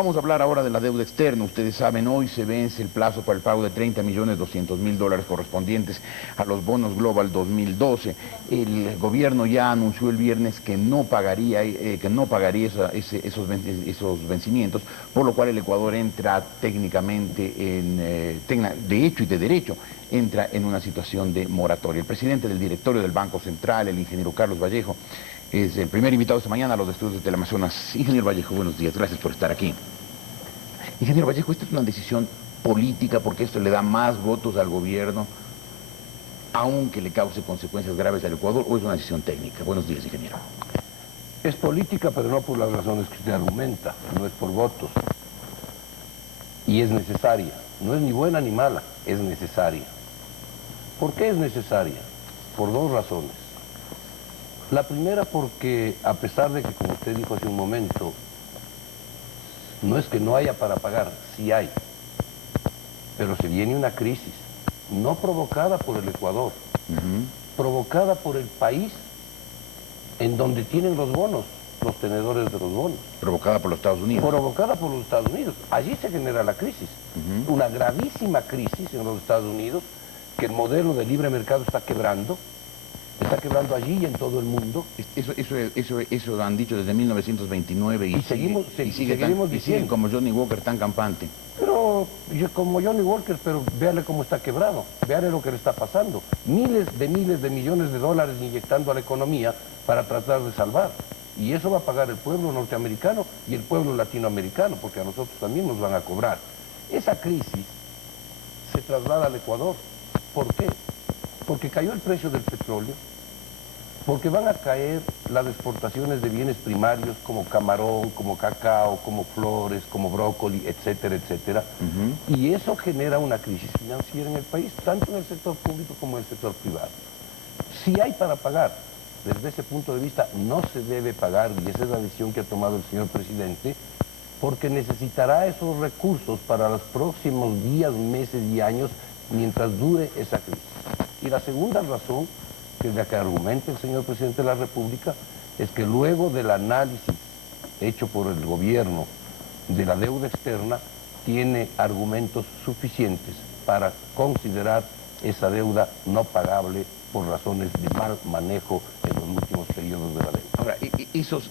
Vamos a hablar ahora de la deuda externa. Ustedes saben, hoy se vence el plazo para el pago de $30.200.000 correspondientes a los bonos Global 2012. El gobierno ya anunció el viernes que no pagaría esos vencimientos, por lo cual el Ecuador entra técnicamente, de hecho y de derecho, entra en una situación de moratoria. El presidente del directorio del Banco Central, el ingeniero Carlos Vallejo, es el primer invitado esta mañana a los estudios de Teleamazonas. Ingeniero Vallejo, buenos días, gracias por estar aquí. Ingeniero Vallejo, ¿esta es una decisión política porque esto le da más votos al gobierno, aunque le cause consecuencias graves al Ecuador, o es una decisión técnica? Buenos días, ingeniero. Es política, pero no por las razones que usted argumenta, no es por votos. Y es necesaria, no es ni buena ni mala, es necesaria. ¿Por qué es necesaria? Por dos razones. La primera porque, a pesar de que, como usted dijo hace un momento, no es que no haya para pagar, sí hay, pero se viene una crisis, no provocada por el Ecuador, provocada por el país en donde tienen los bonos, los tenedores de los bonos. Provocada por los Estados Unidos. Provocada por los Estados Unidos. Allí se genera la crisis, una gravísima crisis en los Estados Unidos, que el modelo de libre mercado está quebrando allí y en todo el mundo. Eso lo han dicho desde 1929 y siguen como Johnny Walker tan campante. Pero como Johnny Walker, pero véale cómo está quebrado, véale lo que le está pasando. Miles de millones de dólares inyectando a la economía para tratar de salvar. Y eso va a pagar el pueblo norteamericano y el pueblo latinoamericano, porque a nosotros también nos van a cobrar. Esa crisis se traslada al Ecuador. ¿Por qué? Porque cayó el precio del petróleo, porque van a caer las exportaciones de bienes primarios como camarón, como cacao, como flores, como brócoli, etcétera, etcétera. Y eso genera una crisis financiera en el país, tanto en el sector público como en el sector privado. Si hay para pagar, desde ese punto de vista no se debe pagar, y esa es la decisión que ha tomado el señor presidente, porque necesitará esos recursos para los próximos días, meses y años mientras dure esa crisis. Y la segunda razón, que es la que argumenta el señor presidente de la República, es que luego del análisis hecho por el gobierno de la deuda externa, tiene argumentos suficientes para considerar esa deuda no pagable por razones de mal manejo en los últimos periodos de la deuda. Ahora,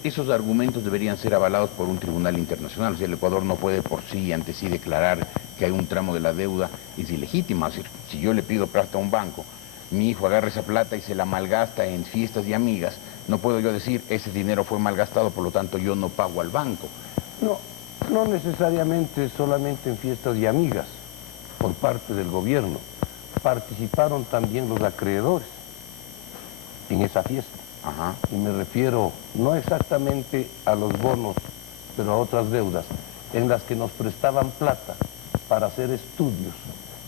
esos argumentos deberían ser avalados por un tribunal internacional. O sea, el Ecuador no puede por sí, ante sí, declarar que hay un tramo de la deuda es ilegítima. Es decir, si yo le pido plata a un banco, mi hijo agarra esa plata y se la malgasta en fiestas y amigas, no puedo yo decir, ese dinero fue malgastado, por lo tanto yo no pago al banco. No necesariamente solamente en fiestas y amigas, por parte del gobierno. Participaron también los acreedores en esa fiesta. Y me refiero no exactamente a los bonos, pero a otras deudas, en las que nos prestaban plata para hacer estudios,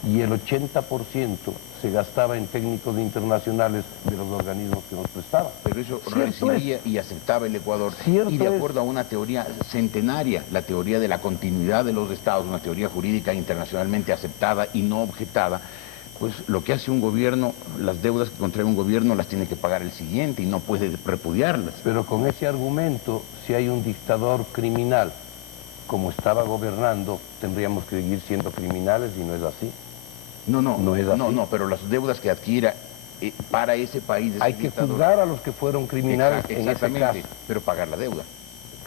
y el 80% se gastaba en técnicos internacionales de los organismos que nos prestaban. Pero eso recibía y aceptaba el Ecuador. Y de acuerdo a una teoría centenaria, la teoría de la continuidad de los estados, una teoría jurídica internacionalmente aceptada y no objetada, pues lo que hace un gobierno, las deudas que contrae un gobierno las tiene que pagar el siguiente y no puede repudiarlas. Pero con ese argumento, si hay un dictador criminal, como estaba gobernando, tendríamos que seguir siendo criminales, y no es así. No es así. No, pero las deudas que adquiera para ese país... Hay que juzgar a los que fueron criminales en ese caso. Pero pagar la deuda.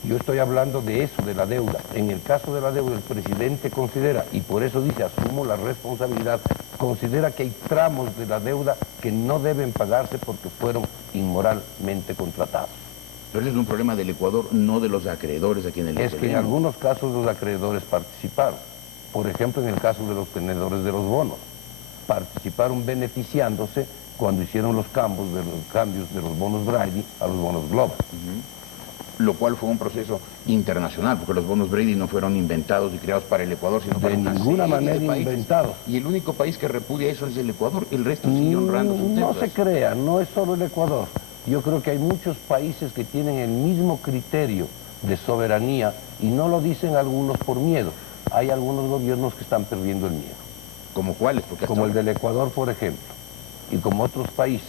Yo estoy hablando de eso, de la deuda. En el caso de la deuda, el presidente considera, y por eso dice, asumo la responsabilidad, considera que hay tramos de la deuda que no deben pagarse porque fueron inmoralmente contratados. Pero ese es un problema del Ecuador, no de los acreedores aquí en el Es que en algunos casos los acreedores participaron. Por ejemplo, en el caso de los tenedores de los bonos. Participaron beneficiándose cuando hicieron los cambios de los bonos Brady a los bonos Global. Lo cual fue un proceso internacional, porque los bonos Brady no fueron inventados y creados para el Ecuador, sino para una serie de países. De ninguna manera inventados. Y el único país que repudia eso es el Ecuador, el resto sigue honrando sus deudas. No se crea, no es solo el Ecuador. Yo creo que hay muchos países que tienen el mismo criterio de soberanía y no lo dicen algunos por miedo. Hay algunos gobiernos que están perdiendo el miedo. ¿Como cuáles? Como el del Ecuador, por ejemplo, y como otros países.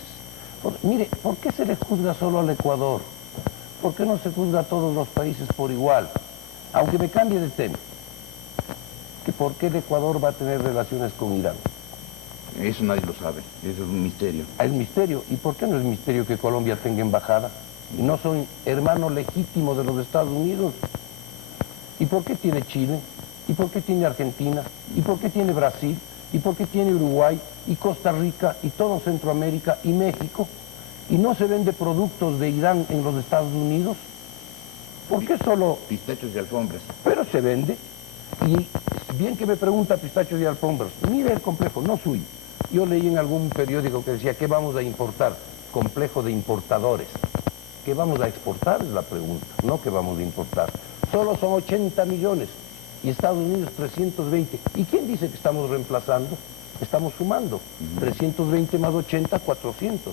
Mire, ¿por qué se le juzga solo al Ecuador? ¿Por qué no se juzga a todos los países por igual? Aunque me cambie de tema, que ¿por qué el Ecuador va a tener relaciones con Irán? Eso nadie lo sabe, eso es un misterio. El misterio. ¿Y por qué no es misterio que Colombia tenga embajada? ¿Y no son hermanos legítimos de los Estados Unidos? ¿Y por qué tiene Chile? ¿Y por qué tiene Argentina? ¿Y por qué tiene Brasil? ¿Y por qué tiene Uruguay? ¿Y Costa Rica? ¿Y todo Centroamérica? ¿Y México? ¿Y no se vende productos de Irán en los Estados Unidos? ¿Por qué solo...? Pistachos y alfombras. Pero se vende. Y bien que me pregunta pistachos y alfombras, mire el complejo, no suyo. Yo leí en algún periódico que decía, ¿qué vamos a importar? Complejo de importadores. ¿Qué vamos a exportar? Es la pregunta, no ¿qué vamos a importar? Solo son 80 millones y Estados Unidos 320. ¿Y quién dice que estamos reemplazando? Estamos sumando. 320 más 80, 400.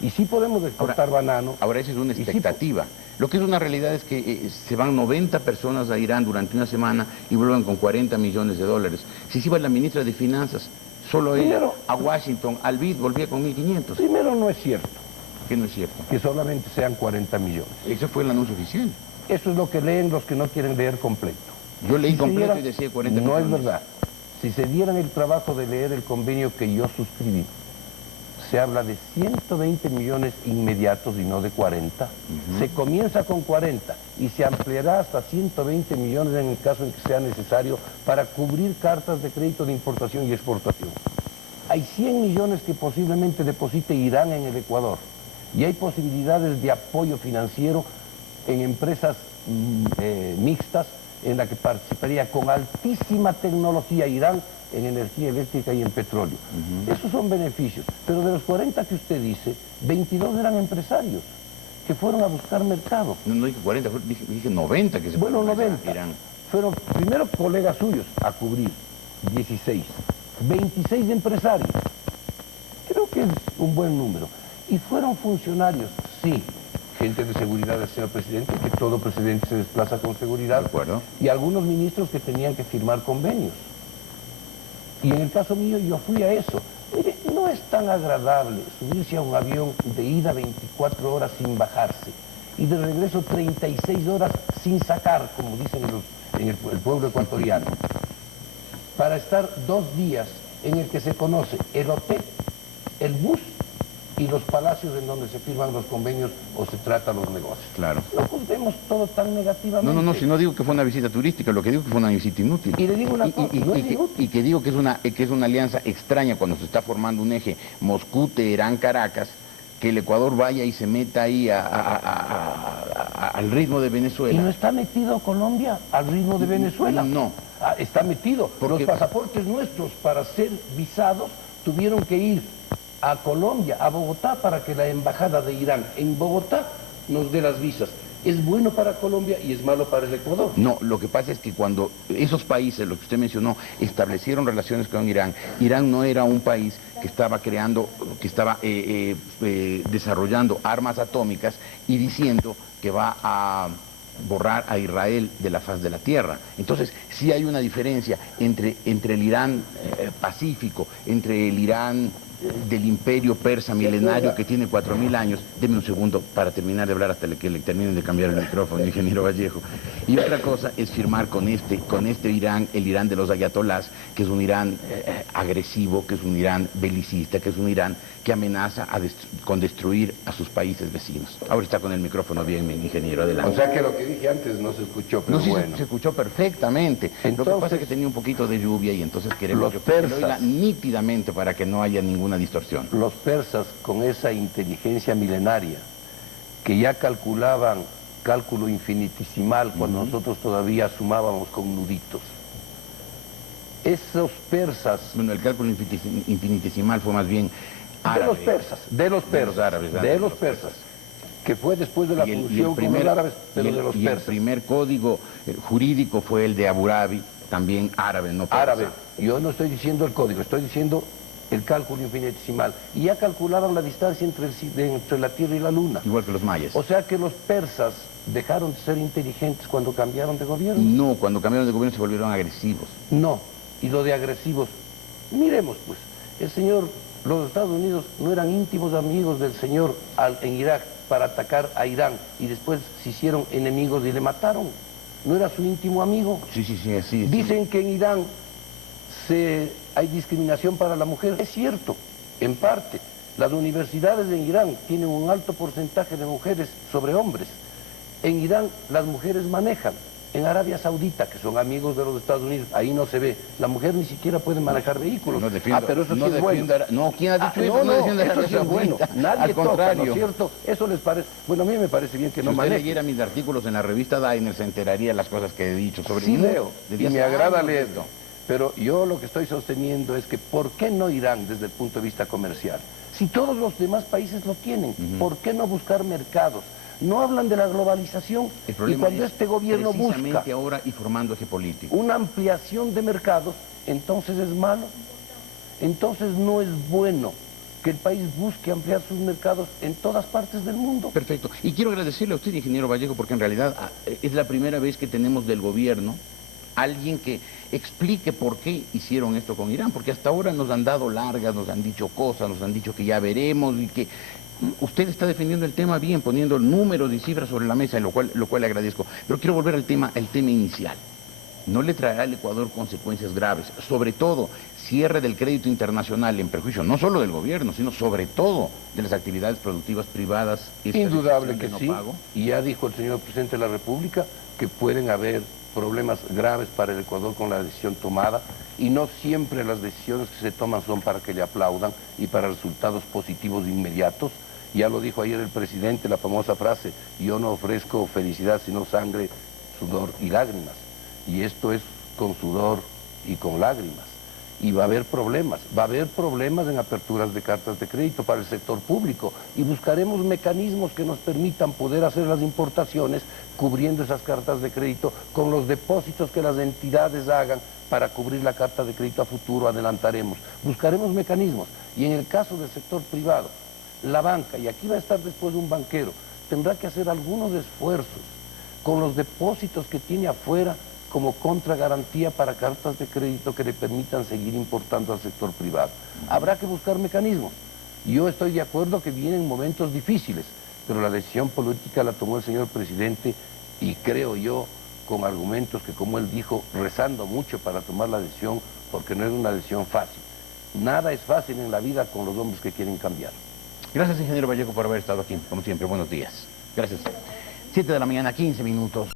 Y sí podemos exportar banano. Ahora esa es una expectativa. Lo que es una realidad es que se van 90 personas a Irán durante una semana y vuelven con 40 millones de dólares. Si se iba la ministra de Finanzas, solo ella, a Washington, al BID, volvía con 1.500. Primero, no es cierto. ¿Qué no es cierto? Que solamente sean 40 millones. Ese fue el anuncio oficial. Eso es lo que leen los que no quieren leer completo. Yo leí completo y decía 40 millones. No es verdad. Si se dieran el trabajo de leer el convenio que yo suscribí, se habla de 120 millones inmediatos y no de 40. Se comienza con 40 y se ampliará hasta 120 millones en el caso en que sea necesario para cubrir cartas de crédito de importación y exportación. Hay 100 millones que posiblemente deposite Irán en el Ecuador y hay posibilidades de apoyo financiero en empresas mixtas en la que participaría con altísima tecnología Irán en energía eléctrica y en petróleo. Esos son beneficios, pero de los 40 que usted dice, 22 eran empresarios que fueron a buscar mercado. No dije 40, dije 90 que se Bueno, fueron 90. a Irán. Fueron primero colegas suyos a cubrir, 16. 26 empresarios. Creo que es un buen número. Y fueron funcionarios, sí. Gente de seguridad del señor presidente, que todo presidente se desplaza con seguridad. De acuerdo. Y algunos ministros que tenían que firmar convenios. Y en el caso mío yo fui a eso. Mire, no es tan agradable subirse a un avión de ida 24 horas sin bajarse y de regreso 36 horas sin sacar, como dicen en el pueblo ecuatoriano, para estar 2 días en el que se conoce el hotel, el bus y los palacios en donde se firman los convenios o se tratan los negocios. Claro. No contemos todo tan negativamente. No, si no digo que fue una visita turística, lo que digo que fue una visita inútil. Y le digo una cosa, no es inútil. Y que digo que es una alianza extraña cuando se está formando un eje Moscú, Teherán, Caracas, que el Ecuador vaya y se meta ahí al ritmo de Venezuela. ¿Y no está metido Colombia al ritmo de Venezuela? No. Está metido. Porque... Los pasaportes nuestros para ser visados tuvieron que ir a Colombia, a Bogotá, para que la embajada de Irán en Bogotá nos dé las visas. Es bueno para Colombia y es malo para el Ecuador. No, lo que pasa es que cuando esos países, lo que usted mencionó, establecieron relaciones con Irán, Irán no era un país que estaba desarrollando armas atómicas y diciendo que va a borrar a Israel de la faz de la tierra. Entonces, sí hay una diferencia entre el Irán pacífico, entre el Irán del imperio persa milenario que tiene 4.000 años. Deme un segundo para terminar de hablar hasta que le terminen de cambiar el micrófono, ingeniero Vallejo. Y otra cosa es firmar con este Irán, el Irán de los ayatolás, que es un Irán agresivo, que es un Irán belicista, que es un Irán que amenaza con destruir a sus países vecinos. Ahora está con el micrófono bien, mi ingeniero, adelante. O sea que lo que dije antes no se escuchó, pero no, sí, bueno. se escuchó perfectamente. Entonces, lo que pasa es que tenía un poquito de lluvia y entonces queremos que lo oiga nítidamente para que no haya ninguna distorsión. Los persas, con esa inteligencia milenaria, que ya calculaban cálculo infinitesimal cuando nosotros todavía sumábamos con nuditos. Esos persas... Bueno, el cálculo infinitesimal fue más bien árabe. De los persas, que fue después de la fusión con los árabes, pero de los persas. Y el primer código jurídico fue el de Hammurabi, también árabe, no persa. Árabe. Yo no estoy diciendo el código, estoy diciendo el cálculo infinitesimal. Y ya calculaban la distancia entre la Tierra y la Luna. Igual que los mayas. O sea que los persas dejaron de ser inteligentes cuando cambiaron de gobierno. No, cuando cambiaron de gobierno se volvieron agresivos. No, y lo de agresivos, miremos pues, los Estados Unidos no eran íntimos amigos del señor en Irak para atacar a Irán y después se hicieron enemigos y le mataron. ¿No era su íntimo amigo? Sí, sí, sí, sí. Dicen que en Irán hay discriminación para la mujer. Es cierto, en parte. Las universidades en Irán tienen un alto porcentaje de mujeres sobre hombres. En Irán las mujeres manejan. En Arabia Saudita, que son amigos de los Estados Unidos, ahí no se ve. La mujer ni siquiera puede manejar vehículos. No defiendo, pero eso sí no es bueno. No, ¿quién ha dicho eso? No, defiende eso Arabia sí es bueno. Saudita. Nadie Al toca, contrario. ¿no es cierto? Eso les parece... Bueno, a mí me parece bien que Si no usted manejen. leyera mis artículos en la revista Dainer, se enteraría de las cosas que he dicho sobre Sí leo, desde y hace me agrada años leerlo. esto. Pero yo lo que estoy sosteniendo es que ¿por qué no Irán desde el punto de vista comercial? Si todos los demás países lo tienen, ¿por qué no buscar mercados? No hablan de la globalización El y problema cuando es este gobierno busca precisamente ahora y formando eje político. una ampliación de mercados, entonces es malo. Entonces no es bueno que el país busque ampliar sus mercados en todas partes del mundo. Perfecto. Y quiero agradecerle a usted, ingeniero Vallejo, porque en realidad es la primera vez que tenemos del gobierno alguien que explique por qué hicieron esto con Irán, porque hasta ahora nos han dado largas, nos han dicho cosas, nos han dicho que ya veremos y que usted está defendiendo el tema bien, poniendo números y cifras sobre la mesa, lo cual le agradezco. Pero quiero volver al tema inicial. ¿No le traerá al Ecuador consecuencias graves? Sobre todo, cierre del crédito internacional en perjuicio no solo del gobierno, sino sobre todo de las actividades productivas privadas. Indudable que no sí, pago. y ya dijo el señor presidente de la República que pueden haber problemas graves para el Ecuador con la decisión tomada, y no siempre las decisiones que se toman son para que le aplaudan y para resultados positivos inmediatos. Ya lo dijo ayer el presidente, la famosa frase, yo no ofrezco felicidad sino sangre, sudor y lágrimas. Y esto es con sudor y con lágrimas. Y va a haber problemas en aperturas de cartas de crédito para el sector público, y buscaremos mecanismos que nos permitan poder hacer las importaciones cubriendo esas cartas de crédito con los depósitos que las entidades hagan para cubrir la carta de crédito a futuro. Adelantaremos, buscaremos mecanismos. Y en el caso del sector privado, la banca, y aquí va a estar después un banquero, tendrá que hacer algunos esfuerzos con los depósitos que tiene afuera como contragarantía para cartas de crédito que le permitan seguir importando al sector privado. Habrá que buscar mecanismos. Yo estoy de acuerdo que vienen momentos difíciles, pero la decisión política la tomó el señor presidente, y creo yo con argumentos que, como él dijo, rezando mucho para tomar la decisión, porque no es una decisión fácil. Nada es fácil en la vida con los hombres que quieren cambiar. Gracias, ingeniero Vallejo, por haber estado aquí, como siempre. Buenos días. Gracias. 7 de la mañana, 15 minutos.